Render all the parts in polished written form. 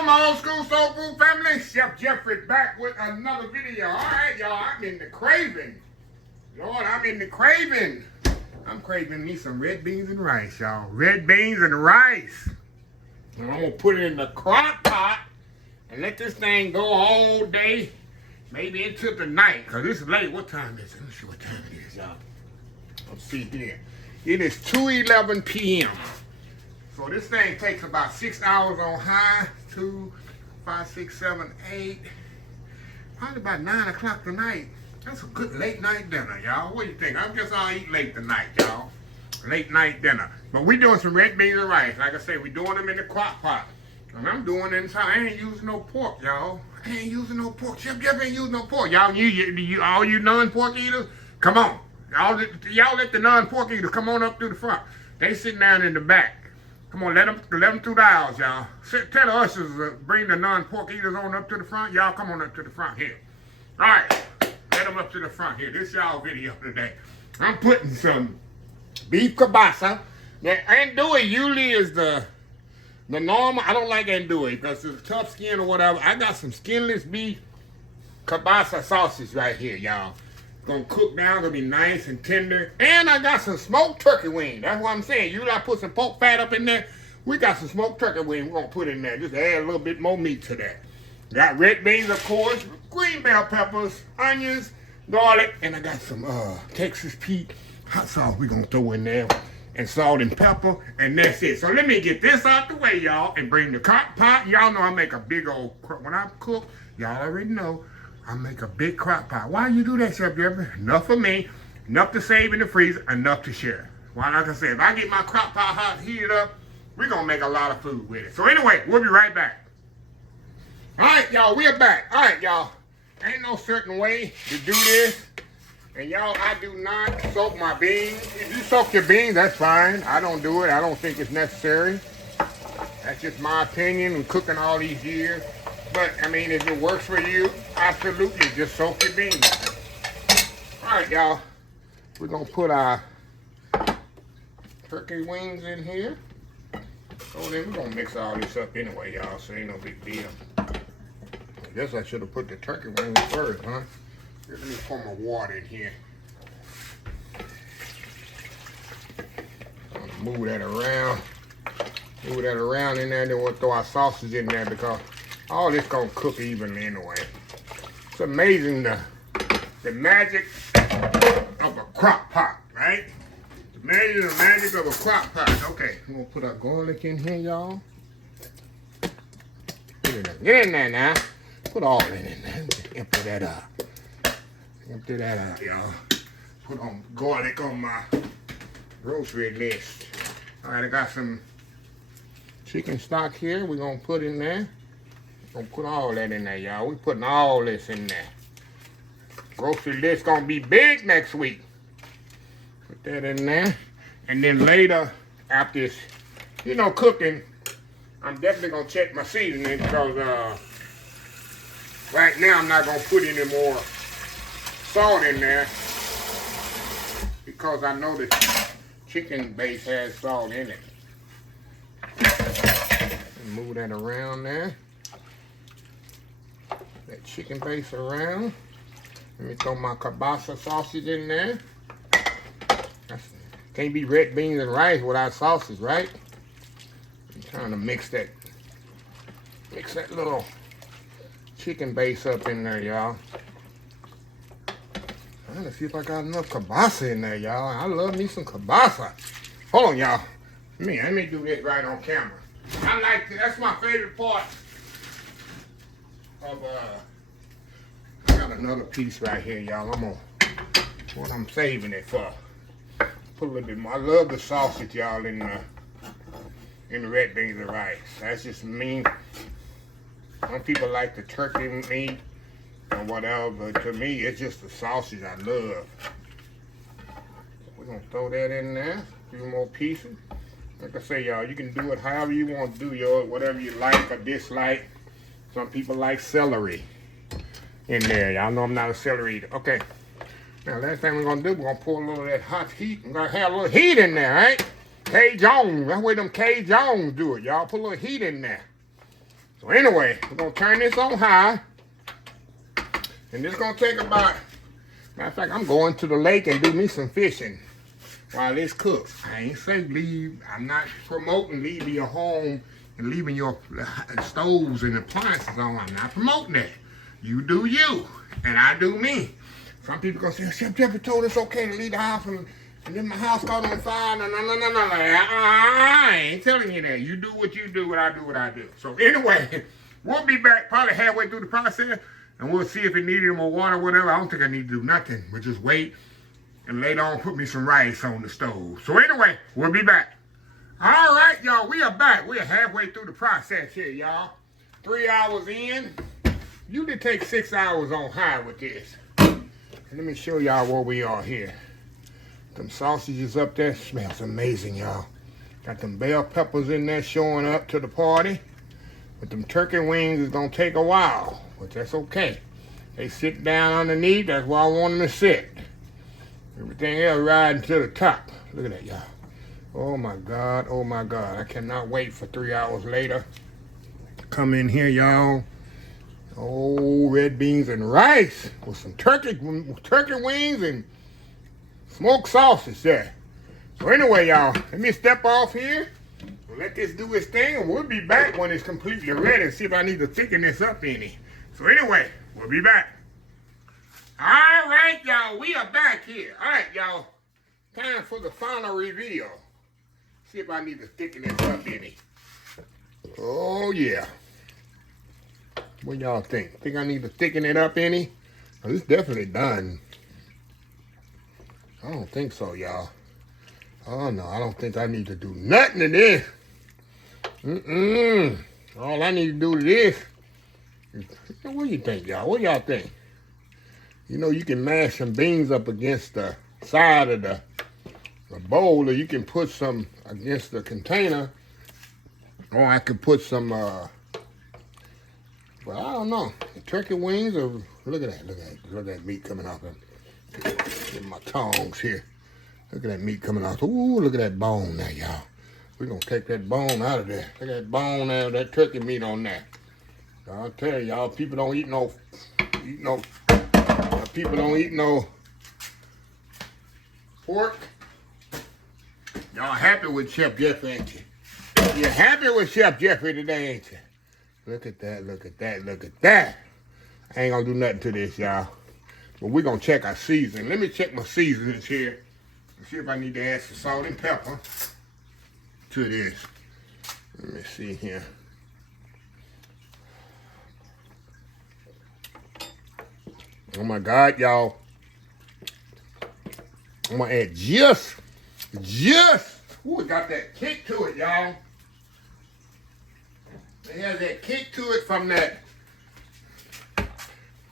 Hello, my old school soul food family. Chef Jeffrey back with another video. All right, y'all, I'm in the craving. Lord, I'm in the craving. I'm craving me some red beans and rice, y'all. Red beans and rice. And I'm going to put it in the crock pot and let this thing go all day, maybe into the night, because it's late. What time is it? Let me see what time it is, y'all. Let's see here. It is 2:11 p.m. So this thing takes about 6 hours on high, 2, 5, 6, 7, 8, probably about 9 o'clock tonight. That's a good late night dinner, y'all. What do you think? I guess I'll eat late tonight, y'all. Late night dinner. But we doing some red beans and rice. Like I said, we doing them in the crock pot. And I'm doing it inside. I ain't using no pork, y'all. I ain't using no pork. Chef Jeff ain't using no pork. Y'all, all you non-pork eaters, come on. Y'all let the non-pork eaters come on up through the front. They sitting down in the back. Come on, let them through the aisles, y'all. Tell the ushers bring the non-pork eaters on up to the front. Y'all come on up to the front here. All right, let them up to the front here. This y'all video today. I'm putting some beef kielbasa. Now, andouille usually is the normal. I don't like andouille because it's tough skin or whatever. I got some skinless beef kielbasa sausage right here, y'all. Gonna cook down, gonna be nice and tender. And I got some smoked turkey wing. That's what I'm saying. Usually I put some pork fat up in there. We got some smoked turkey wing we're gonna put in there. Just add a little bit more meat to that. Got red beans, of course, green bell peppers, onions, garlic, and I got some Texas Pete hot sauce we're gonna throw in there. And salt and pepper, and that's it. So let me get this out the way, y'all, and bring the crock pot. Y'all know I make a big old, when I cook, y'all already know, I make a big crock pot. Why you do that, Chef Jeffrey? Enough for me, enough to save in the freezer, enough to share. Well, like I said, if I get my crock pot hot, heated up, we're going to make a lot of food with it. So anyway, we'll be right back. All right, y'all, we're back. All right, y'all, ain't no certain way to do this. And y'all, I do not soak my beans. If you soak your beans, that's fine. I don't do it. I don't think it's necessary. That's just my opinion in cooking all these years. But, I mean, if it works for you, absolutely, just soak your beans. All right, y'all. We're going to put our turkey wings in here. So then we're going to mix all this up anyway, y'all, so ain't no big deal. I guess I should have put the turkey wings first, huh? Here, let me pour my water in here. I'm going to move that around. Move that around in there, then we'll throw our sausage in there because all this gonna cook evenly anyway. It's amazing the magic of a crock pot, right? The magic of a crock pot. Okay, we're gonna put our garlic in here, y'all. Get in there now. Put all that in there. Empty that out. Empty that out, y'all. Put on garlic on my grocery list. All right, I got some chicken stock here. We're gonna put in there. Gonna put all that in there, y'all. We putting all this in there. Grocery list gonna be big next week. Put that in there. And then later, after this, cooking, I'm definitely gonna check my seasoning because right now I'm not gonna put any more salt in there because I know the chicken base has salt in it. Move that around there. That chicken base around. Let me throw my kielbasa sausage in there. Can't be red beans and rice without sausage, right? I'm trying to mix that little chicken base up in there, y'all. Trying to see if I got enough kielbasa in there, y'all. I love me some kielbasa. Hold on, y'all. Let me do this right on camera. I like that's my favorite part of I got another piece right here, y'all. What I'm saving it for. Put a little bit more. I love the sausage, y'all, in the red beans and rice. That's just me. Some people like the turkey meat or whatever, but to me it's just the sausage I love. We're gonna throw that in there. A few more pieces. Like I say, y'all, you can do it however you want to do yours, whatever you like or dislike. Some people like celery in there. Y'all know I'm not a celery eater. Okay. Now, last thing we're going to do, we're going to pour a little of that hot heat. We're going to have a little heat in there, right? K. Jones. That's the way them K. Jones do it, y'all. Put a little heat in there. So anyway, we're gonna turn this on high. And this gonna take about, matter of fact, I'm going to the lake and do me some fishing while this cooks. I ain't say leave, I'm not promoting leaving your home and leaving your stoves and appliances on. I'm not promoting that. You do you, and I do me. Some people gonna say, Chef Jeffrey told us okay to leave the house and then my house caught on fire. No. I ain't telling you that. You do what you do, and I do what I do. So anyway, we'll be back probably halfway through the process, and we'll see if it needed more water or whatever. I don't think I need to do nothing, but just wait and later on put me some rice on the stove. So anyway, we'll be back. All right, y'all, we are back. We are halfway through the process here, y'all. 3 hours in. Usually take 6 hours on high with this. Let me show y'all where we are here. Them sausages up there smells amazing, y'all. Got them bell peppers in there showing up to the party. But them turkey wings is gonna take a while, but that's okay. They sit down underneath, that's where I want them to sit. Everything else riding to the top. Look at that, y'all. Oh my God, oh my God. I cannot wait for 3 hours later. Come in here, y'all. Oh, red beans and rice with some turkey wings and smoked sausage there. So anyway, y'all, let me step off here. Let this do its thing, and we'll be back when it's completely ready and see if I need to thicken this up any. So anyway, we'll be back. All right, y'all, we are back here. All right, y'all, time for the final reveal. See if I need to thicken this up any. Oh, yeah. What y'all think? Think I need to thicken it up any? Oh, it's definitely done. I don't think so, y'all. Oh, no, I don't think I need to do nothing to this. All I need to do to this is, what do you think, y'all? What y'all think? You know, you can mash some beans up against the side of the bowl, or you can put some against the container, or I could put some, well, I don't know, turkey wings, or look at that, look at that meat coming off of get my tongs here. Look at that meat coming off. Ooh, look at that bone there, y'all. We're going to take that bone out of there. Look at that bone there, that turkey meat on there. I'll tell y'all, people don't eat no pork. Y'all happy with Chef Jeffrey, ain't you? You're happy with Chef Jeffrey today, ain't you? Look at that, look at that, look at that. I ain't going to do nothing to this, y'all. But we're going to check our seasoning. Let me check my seasonings here and see if I need to add some salt and pepper to this. Let me see here. Oh my God, y'all. I'm gonna add just, ooh, it got that kick to it, y'all. It has that kick to it from that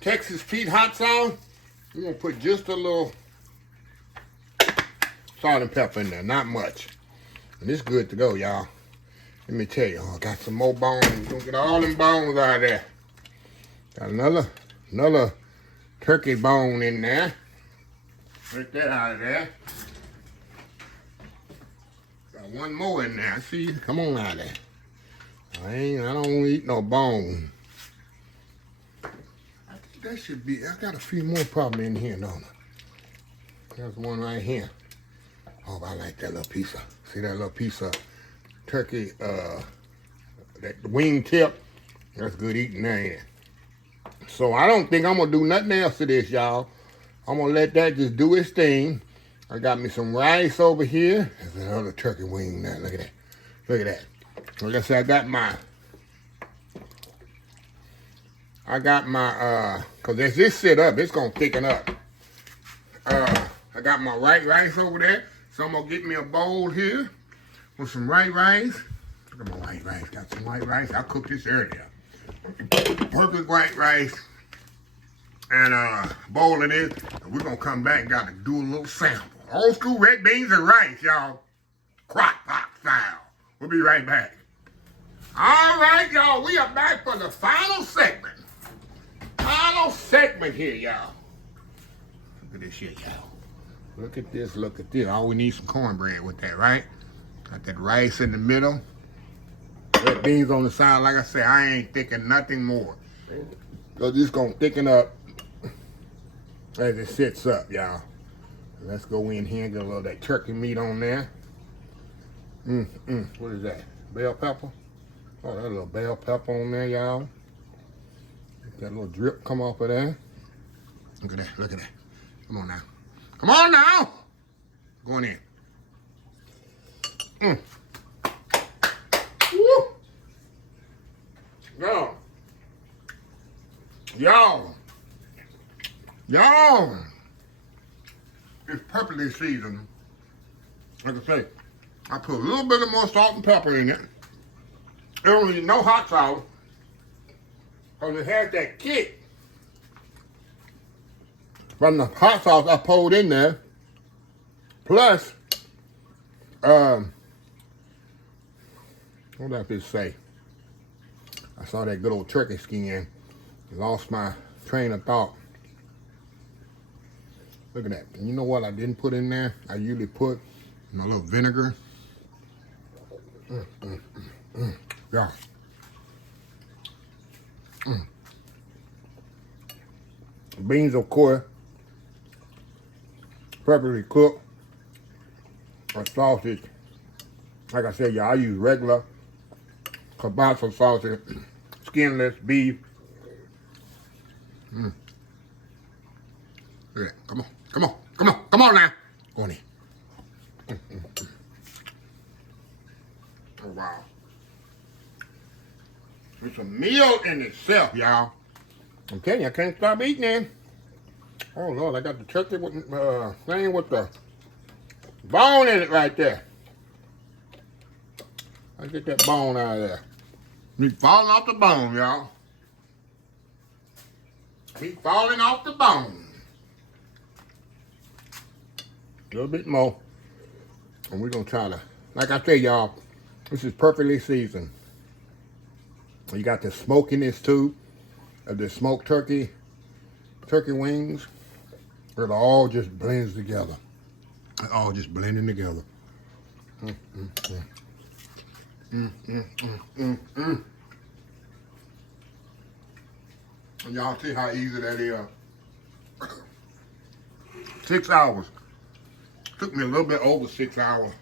Texas Pete hot sauce. We're gonna put just a little salt and pepper in there, not much. And it's good to go, y'all. Let me tell you, I got some more bones. We're gonna get all them bones out of there. Got another turkey bone in there. Take that out of there. Got one more in there. See, come on out of there. I don't eat no bone. I think that should be, I got a few more probably in here, don't I? There's one right here. Oh, I like that little piece of, see that little piece of turkey, that wing tip? That's good eating there. So I don't think I'm gonna do nothing else to this, y'all. I'm gonna let that just do its thing. I got me some rice over here. There's another turkey wing there. Look at that. Look at that. Like I said, I got my, cause as this sit up, it's gonna thicken up. I got my white rice over there. So I'm gonna get me a bowl here with some white rice. Look at my white rice. Got some white rice. I cooked this earlier. Perfect white rice. And a bowl of this. And we're gonna come back and gotta do a little sample. Old school red beans and rice, y'all. CROCKPOT style. We'll be right back. All right, y'all. We are back for the final segment. Final segment here, y'all. Look at this shit, y'all. Look at this, look at this. Oh, we need some cornbread with that, right? Got that rice in the middle. Red beans on the side. Like I said, I ain't thinking nothing more. So this gonna thicken up as it sits up, y'all. Let's go in here and get a little of that turkey meat on there. What is that? Bell pepper? Oh, that little bell pepper on there, y'all. That little drip come off of there. Look at that, look at that. Come on now. Come on now! Going in. Woo! Y'all. It's perfectly seasoned. Like I say, I put a little bit of more salt and pepper in it. It don't need no hot sauce, because it has that kick from the hot sauce I poured in there. Plus, what did I just say? I saw that good old turkey skin. Lost my train of thought. Look at that. And you know what I didn't put in there? I usually put a little vinegar. Yeah. Beans, of course, perfectly cooked. A sausage, like I said, y'all, I use regular kielbasa sausage, skinless beef. Look at that. Come on, come on, come on, come on now. Go on in. Oh, wow. It's a meal in itself, y'all. I'm telling you, I can't stop eating it. Oh, Lord, I got the turkey with, thing with the bone in it right there. I get that bone out of there. Meat falling off the bone, y'all. Meat falling off the bone. A little bit more. And we're going to try to, like I say, y'all, this is perfectly seasoned. You got the smokiness, too, of the smoked turkey wings. It all just blends together. It all just blending together. And y'all see how easy that is. 6 hours. Took me a little bit over 6 hours.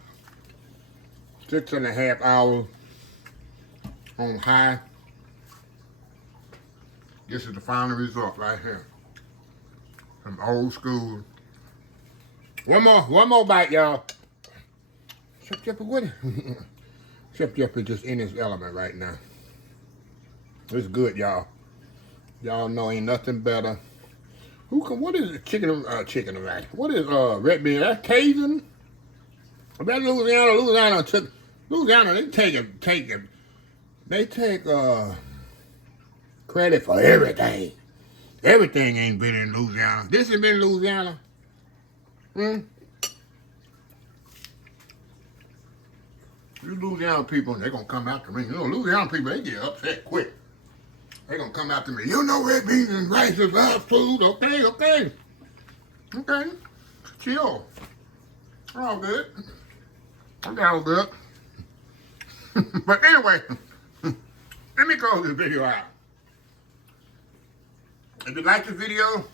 6.5 hours on high. This is the final result right here. From old school. One more bite, y'all. Chef Jeff, what? Chef Jeff is just in his element right now. It's good, y'all. Y'all know ain't nothing better. What is it? Chicken rice. What is red bean? That's Cajun? That Louisiana, they take credit for everything. Everything ain't been in Louisiana. This has been in Louisiana. You Louisiana people, they're gonna come after me. You know, Louisiana people, they get upset quick. They're gonna come after me. You know red beans and rice is our food. Okay. Chill. We're all good. Okay, all good. But anyway, let me close this video out. If you like this video,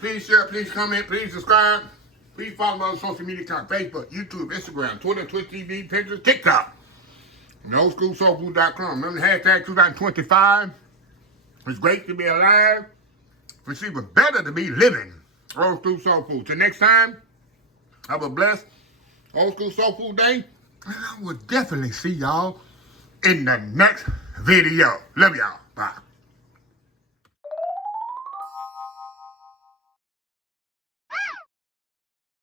please share, please comment, please subscribe. Please follow my social media accounts: Facebook, YouTube, Instagram, Twitter, Twitch TV, Pinterest, TikTok. And oldschoolsoulfood.com. Remember the hashtag 2025. It's great to be alive. It's even better to be living. Old School Soul Food. Till next time, have a blessed Old School Soul Food day. And I will definitely see y'all in the next video. Love y'all. Bye.